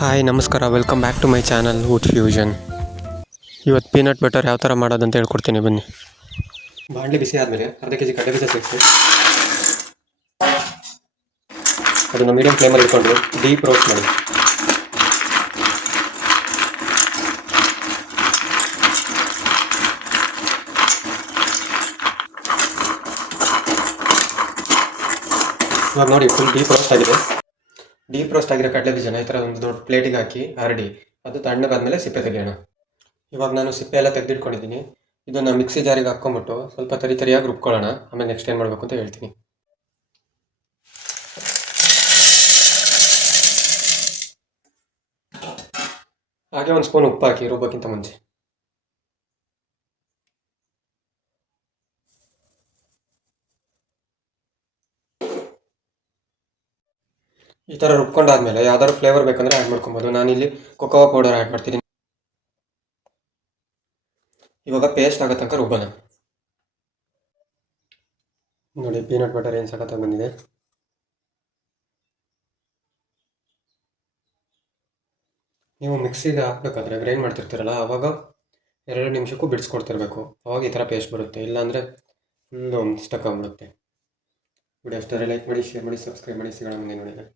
Hi ನಮಸ್ಕಾರ, welcome back to my channel wood fusion. ಇವತ್ತು peanut butter ಯಾವ ಥರ ಮಾಡೋದಂತ ಹೇಳ್ಕೊಡ್ತೀನಿ ಬನ್ನಿ. ಬಾಣಲೆ ಬಿಸಿ ಆದಮೇಲೆ ಅರ್ಧ ಕೆ ಜಿ ಕಡಲೆ ಬೀಜ ಸೇರಿಸಿ ಅದನ್ನು ಮೀಡಿಯಂ ಫ್ಲೇಮಲ್ಲಿ ಇಟ್ಕೊಂಡು ಡೀಪ್ ರೋಸ್ಟ್ ಮಾಡಿ. ಇವಾಗ ನೋಡಿ ಫುಲ್ ಡೀಪ್ ರೋಸ್ಟ್ ಆಗಿದೆ. ಡೀಪ್ ರೋಸ್ಟ್ ಆಗಿರೋ ಕಡಲೆ ಬೀಜನ ಈ ಥರ ಒಂದು ದೊಡ್ಡ ಪ್ಲೇಟಿಗೆ ಹಾಕಿ ಹರಡಿ ಅದು ತಣ್ಣಗಾದ್ಮೇಲೆ ಸಿಪ್ಪೆ ತೆಗೆಯೋಣ. ಇವಾಗ ನಾನು ಸಿಪ್ಪೆ ಎಲ್ಲ ತೆಗೆದಿಟ್ಕೊಂಡಿದ್ದೀನಿ. ಇದನ್ನು ಮಿಕ್ಸಿ ಜಾರಿಗೆ ಹಾಕ್ಕೊಂಬಿಟ್ಟು ಸ್ವಲ್ಪ ತರಿಯಾಗಿ ರುಬ್ಕೊಳ್ಳೋಣ. ಆಮೇಲೆ ನೆಕ್ಸ್ಟ್ ಏನು ಮಾಡಬೇಕು ಅಂತ ಹೇಳ್ತೀನಿ. ಹಾಗೆ ಒಂದು ಸ್ಪೂನ್ ಉಪ್ಪು ಹಾಕಿ ರುಬ್ಬೋಕ್ಕಿಂತ ಮುಂಚೆ. ಈ ಥರ ರುಬ್ಕೊಂಡಾದ್ಮೇಲೆ ಯಾವ್ದಾದ್ರು ಫ್ಲೇವರ್ ಬೇಕಂದ್ರೆ ಆ್ಯಡ್ ಮಾಡ್ಕೊಬೋದು. ನಾನಿಲ್ಲಿ ಕೊಕೊವಾ ಪೌಡರ್ ಆ್ಯಡ್ ಮಾಡ್ತೀನಿ. ಇವಾಗ ಪೇಸ್ಟ್ ಆಗೋ ತನಕ ರುಬ್ಬೋಣ. ನೋಡಿ ಪೀನಟ್ ಬಟರ್ ಏನು ಸಖತ್ತಾಗಿ ಬಂದಿದೆ. ನೀವು ಮಿಕ್ಸಿಗೆ ಹಾಕ್ಬೇಕಾದ್ರೆ ಗ್ರೈಂಡ್ ಮಾಡ್ತಿರ್ತೀರಲ್ಲ, ಆವಾಗ 2 ನಿಮಿಷಕ್ಕೂ ಬಿಡಿಸ್ಕೊಡ್ತಿರ್ಬೇಕು. ಅವಾಗ ಈ ಥರ ಪೇಸ್ಟ್ ಬರುತ್ತೆ. ಇಲ್ಲಾಂದರೆ ಫುಲ್ಲು ಸ್ಟಕ್ ಆಗಿಬಿಡುತ್ತೆ. ವಿಡಿಯೋ ಅಷ್ಟೇ ಲೈಕ್ ಮಾಡಿ, ಶೇರ್ ಮಾಡಿ, ಸಬ್ಸ್ಕ್ರೈಬ್ ಮಾಡಿ. ಸಿಗೋಣ ಮುಂದೆ ನೋಡಿ.